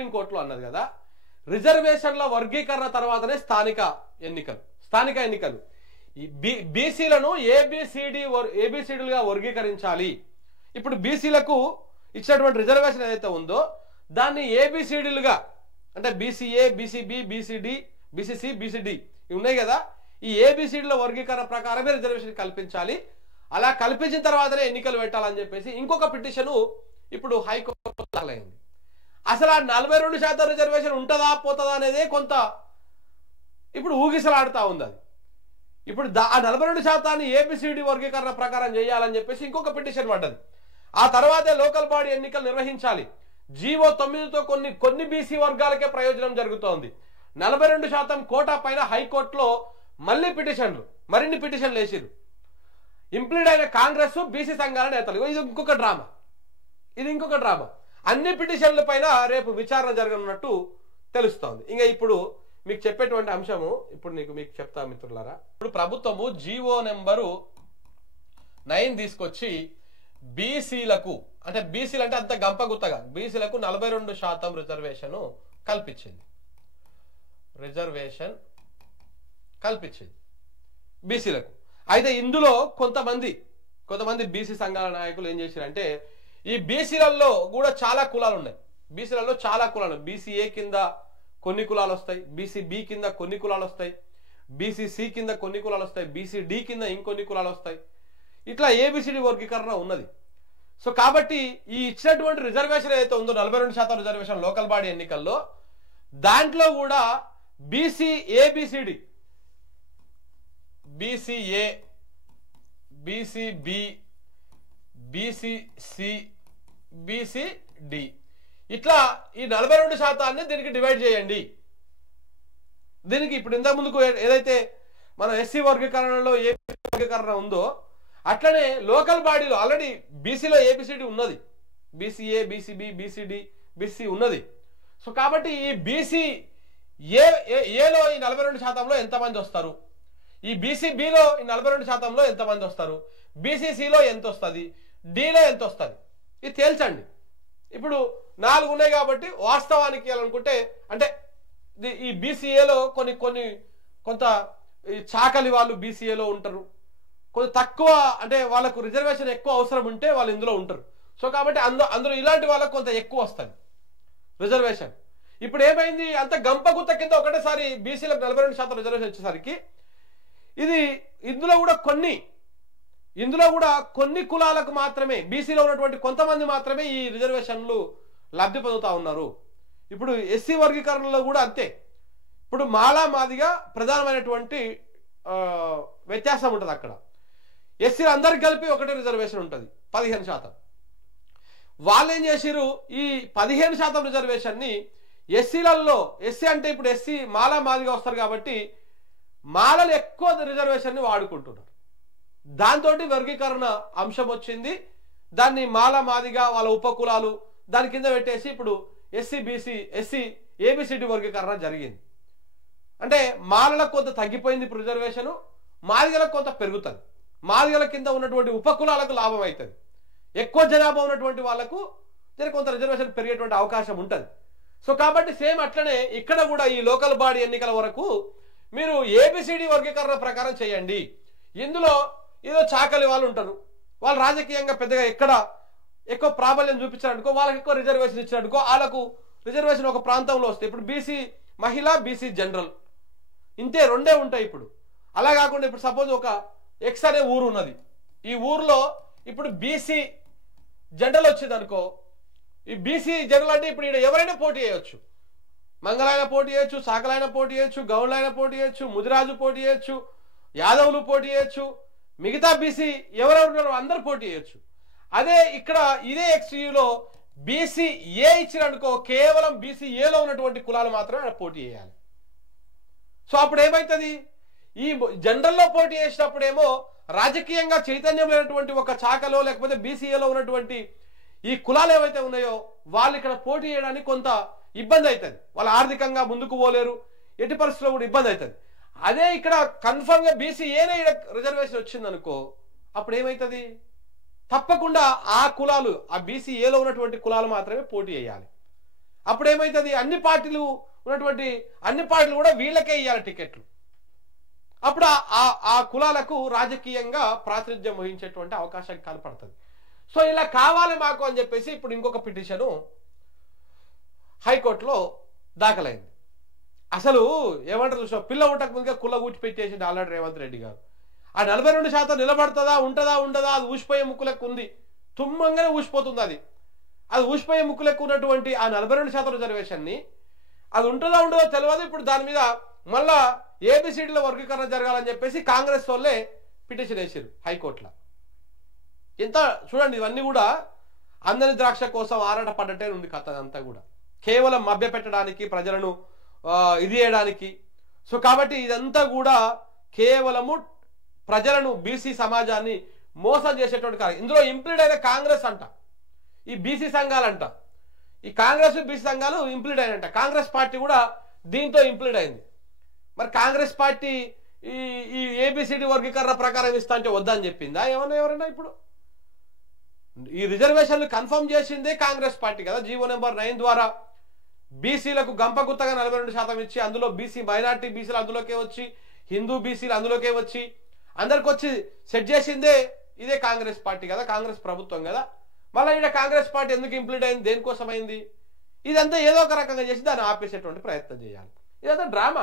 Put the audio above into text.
సుప్రీంకోర్టులో అన్నది కదా, రిజర్వేషన్ల వర్గీకరణ తర్వాతనే స్థానిక ఎన్నికలు ఈ బీసీలను ఏబిసిడీలుగా వర్గీకరించాలి. ఇప్పుడు బీసీలకు ఇచ్చినటువంటి రిజర్వేషన్ ఏదైతే ఉందో దాన్ని ఏబిసిడీలుగా, అంటే BCA, BCB, BCD, BCC, BCD ఇవి ఉన్నాయి కదా, ఈ ఏబిసిడీల వర్గీకరణ ప్రకారమే రిజర్వేషన్ కల్పించాలి. అలా కల్పించిన తర్వాతనే ఎన్నికలు పెట్టాలని చెప్పేసి ఇంకొక పిటిషన్ ఇప్పుడు హైకోర్టు దాఖలైంది. అసలు ఆ 42% రిజర్వేషన్ ఉంటుందా పోతుందా అనేదే కొంత ఇప్పుడు ఊగిసలాడుతూ ఉంది. అది ఇప్పుడు ఆ 42% ఏబిసిడి వర్గీకరణ ప్రకారం చేయాలని చెప్పేసి ఇంకొక పిటిషన్ పడ్డది. ఆ తర్వాతే లోకల్ బాడీ ఎన్నికలు నిర్వహించాలి. జీవో 9తో కొన్ని బీసీ వర్గాలకే ప్రయోజనం జరుగుతోంది. 42% కోటా పైన హైకోర్టులో మరిన్ని పిటిషన్లు వేసిరు. ఇంప్లీడ్ అయిన కాంగ్రెస్, బీసీ సంఘాల నేతలు. ఇది ఇంకొక డ్రామా. అన్ని పిటిషన్ల పైన రేపు విచారణ జరగనున్నట్టు తెలుస్తోంది. ఇంకా ఇప్పుడు మీకు చెప్పేటువంటి అంశము మీకు చెప్తా మిత్రులారా. ఇప్పుడు ప్రభుత్వము జీవో నెంబరు 9 తీసుకొచ్చి బీసీలకు, అంటే బీసీలు అంటే అంత గంపగుత్తగా బీసీలకు 42% రిజర్వేషన్ కల్పించింది బీసీలకు. అయితే ఇందులో కొంతమంది బీసీ సంఘాల నాయకులు ఏం చేశారంటే, ఈ బీసీలలో కూడా చాలా కులాలు ఉన్నాయి. బీసీఏ కింద కొన్ని కులాలు వస్తాయి, బీసీబీ కింద కొన్ని కులాలు వస్తాయి, బీసీసీ కింద కొన్ని కులాలు వస్తాయి, బీసీడీ కింద ఇంకొన్ని కులాలు వస్తాయి. ఇట్లా ఏబిసిడి వర్గీకరణ ఉన్నది. సో కాబట్టి ఈ ఇచ్చినటువంటి రిజర్వేషన్ ఏదైతే ఉందో 42% రిజర్వేషన్ లోకల్ బాడీ ఎన్నికల్లో, దాంట్లో కూడా ABCD, BCA, BCB, BCC, BCD ఇట్లా ఈ 42% దీనికి డివైడ్ చేయండి. దీనికి ఇప్పుడు ఇంతకు ముందుకు ఏదైతే మన ఎస్సీ వర్గీకరణలో ఏ వర్గీకరణ ఉందో అట్లనే లోకల్ బాడీలో ఆల్రెడీ బీసీలో ఏబిసిడి ఉన్నది, బీసీఏ, బీసీబీ, బీసీడీ, బీసీ ఉన్నది. సో కాబట్టి ఈ బీసీ ఏలో ఈ 42%లో ఎంతమంది వస్తారు, ఈ బీసీబీలో ఈ 42%లో ఎంతమంది వస్తారు, బీసీసీలో ఎంత వస్తుంది, డీలో ఎంత వస్తుంది, ఇది తేల్చండి. ఇప్పుడు 4 ఉన్నాయి కాబట్టి వాస్తవానికి అనుకుంటే, అంటే ఈ బీసీఏలో కొంత చాకలి వాళ్ళు బీసీఏలో ఉంటారు, కొంచెం తక్కువ అంటే వాళ్ళకు రిజర్వేషన్ ఎక్కువ అవసరం ఉంటే వాళ్ళు ఇందులో ఉంటారు. సో కాబట్టి అందులో ఇలాంటి వాళ్ళకు కొంత ఎక్కువ వస్తుంది రిజర్వేషన్. ఇప్పుడు ఏమైంది, అంత గంపగుత్త కింద ఒకటేసారి బీసీలకు 42% రిజర్వేషన్ వచ్చేసరికి ఇందులో కూడా కొన్ని కులాలకు మాత్రమే, బీసీలో ఉన్నటువంటి కొంతమంది మాత్రమే ఈ రిజర్వేషన్లు లబ్ధి పొందుతా ఉన్నారు. ఇప్పుడు ఎస్సీ వర్గీకరణలో కూడా అంతే. ఇప్పుడు మాదిగా ప్రధానమైనటువంటి వ్యత్యాసం ఉంటుంది. అక్కడ ఎస్సీలు అందరికి కలిపి ఒకటే రిజర్వేషన్ ఉంటుంది 15%. వాళ్ళు ఏం చేసిరు, ఈ 15% రిజర్వేషన్ని ఎస్సీలలో, ఎస్సీ అంటే ఇప్పుడు ఎస్సీ మాదిగా వస్తారు కాబట్టి మాలలు ఎక్కువ రిజర్వేషన్ని వాడుకుంటున్నారు. దాంతో వర్గీకరణ అంశం వచ్చింది. దాన్ని మాదిగా వాళ్ళ ఉపకులాలు దాని కింద పెట్టేసి ఇప్పుడు ఎస్సీ ఏబిసిడి వర్గీకరణ జరిగింది. అంటే మాలలకు కొంత తగ్గిపోయింది ఇప్పుడు రిజర్వేషన్, మాదిగలకు కొంత పెరుగుతుంది. మాదిగల కింద ఉన్నటువంటి ఉపకులాలకు లాభం అవుతుంది. ఎక్కువ జనాభా ఉన్నటువంటి వాళ్ళకు కొంత రిజర్వేషన్ పెరిగేటువంటి అవకాశం ఉంటుంది. సో కాబట్టి సేమ్ అట్లనే ఇక్కడ కూడా ఈ లోకల్ బాడీ ఎన్నికల వరకు మీరు ఏబిసిడి వర్గీకరణ ప్రకారం చేయండి. ఇందులో ఏదో చాకలి వాళ్ళు ఉంటారు, వాళ్ళు రాజకీయంగా పెద్దగా ఎక్కువ ప్రాబల్యం చూపించారనుకో, వాళ్ళకి ఎక్కువ రిజర్వేషన్ ఇచ్చారనుకో, వాళ్ళకు రిజర్వేషన్ ఒక ప్రాంతంలో వస్తాయి. ఇప్పుడు బీసీ మహిళ, బీసీ జనరల్ ఇంతే రెండే ఉంటాయి. ఇప్పుడు అలా కాకుండా ఇప్పుడు సపోజ్ ఒక ఎక్స్ అనే ఊరు ఉన్నది, ఈ ఊర్లో ఇప్పుడు బీసీ జనరల్ వచ్చింది అనుకో, ఈ బీసీ జనరల్ అంటే ఇప్పుడు ఇక్కడ ఎవరైనా పోటీ చేయొచ్చు. మంగళైన పోటీ చేయొచ్చు, సాకలైన పోటీ చేయొచ్చు, గౌడ్లైన పోటీ చేయొచ్చు, ముదిరాజు పోటీ చేయొచ్చు, యాదవులు పోటీ చేయొచ్చు, మిగతా బీసీ ఎవరెవరున్నారో అందరు పోటీ చేయొచ్చు. అదే ఇక్కడ ఇదే ఎక్స్యూలో బీసీ ఏ ఇచ్చిననుకో, కేవలం బీసీ ఏలో ఉన్నటువంటి కులాలు మాత్రమే పోటీ చేయాలి. సో అప్పుడు ఏమవుతుంది, ఈ జనరల్లో పోటీ చేసినప్పుడేమో రాజకీయంగా చైతన్యం లేనటువంటి ఒక చాకలో లేకపోతే బీసీఏలో ఉన్నటువంటి ఈ కులాలు ఏవైతే ఉన్నాయో వాళ్ళు ఇక్కడ పోటీ చేయడానికి కొంత ఇబ్బంది అవుతుంది. వాళ్ళు ఆర్థికంగా ముందుకు పోలేరు, ఎట్టి పరిస్థితుల్లో కూడా ఇబ్బంది అవుతుంది. అదే ఇక్కడ కన్ఫర్మ్ గా బీసీఏనే రిజర్వేషన్ వచ్చిందనుకో, అప్పుడు ఏమవుతుంది, తప్పకుండా ఆ కులాలు, ఆ బీసీఏలో ఉన్నటువంటి కులాలు మాత్రమే పోటీ చేయాలి. అప్పుడు ఏమైతుంది, అన్ని పార్టీలు ఉన్నటువంటి అన్ని పార్టీలు కూడా వీళ్ళకే ఇవ్వాలి టికెట్లు. అప్పుడు ఆ కులాలకు రాజకీయంగా ప్రాతినిధ్యం వహించేటువంటి అవకాశం కనపడుతుంది. సో ఇలా కావాలి మాకు అని చెప్పేసి ఇప్పుడు ఇంకొక పిటిషను హైకోర్టులో దాఖలైంది. అసలు ఏమంటారు చూసావు, పిల్ల ఉండక ముందుగా కుల్ల ఊచి పెట్టేసింది ఆల్రెడీ రేవంత్ రెడ్డి గారు. ఆ 42% నిలబడుతుందా ఉంటుందా అది ఊసిపోయే ముక్కులకు ఉంది, తుమ్మంగానే ఊసిపోతుంది. అది ఊసిపోయే ముక్కులకు ఉన్నటువంటి ఆ 42% రిజర్వేషన్ని అది ఉంటుందా ఉండదో తెలియదు. ఇప్పుడు దాని మీద మళ్ళా ఏబిసిడీలో వర్గీకరణ జరగాలని చెప్పేసి కాంగ్రెస్ వాళ్ళే పిటిషన్ వేసారు హైకోర్టులో. ఎంత చూడండి, ఇవన్నీ కూడా అందని ద్రాక్ష కోసం ఆరాట పడ్డట్టే ఉంది కథ అంతా కూడా, కేవలం మభ్య పెట్టడానికి, ప్రజలను ఇది చేయడానికి. సో కాబట్టి ఇదంతా కూడా కేవలము ప్రజలను, బీసీ సమాజాన్ని మోసం చేసేటువంటి కాదు. ఇందులో ఇంప్లీడ్ అయిన కాంగ్రెస్ అంట, ఈ బీసీ సంఘాలంట, ఈ కాంగ్రెస్ బీసీ సంఘాలు ఇంప్లీడ్ అయినంట. కాంగ్రెస్ పార్టీ కూడా దీంతో ఇంప్లీడ్ అయింది. మరి కాంగ్రెస్ పార్టీ ఈ ఏబిసిడి వర్గీకరణ ప్రకారం ఇస్తా అంటే వద్దని చెప్పిందా ఎవరైనా? ఇప్పుడు ఈ రిజర్వేషన్లు కన్ఫర్మ్ చేసిందే కాంగ్రెస్ పార్టీ కదా. జీవో నెంబర్ 9 ద్వారా బీసీలకు గంపగుత్తగా 42% ఇచ్చి, అందులో బీసీ మైనార్టీ బీసీలు అందులోకే వచ్చి, హిందూ బీసీలు అందులోకే వచ్చి, అందరికి వచ్చి సెట్ చేసిందే ఇదే కాంగ్రెస్ పార్టీ కదా, కాంగ్రెస్ ప్రభుత్వం కదా. మళ్ళీ ఇక్కడ కాంగ్రెస్ పార్టీ ఎందుకు ఇంప్లీడ్ అయింది, దేనికోసం అయింది? ఇదంతా ఏదో ఒక రకంగా చేసి దాన్ని ఆపేసేటువంటి ప్రయత్నం చేయాలి. ఇదంతా డ్రామా.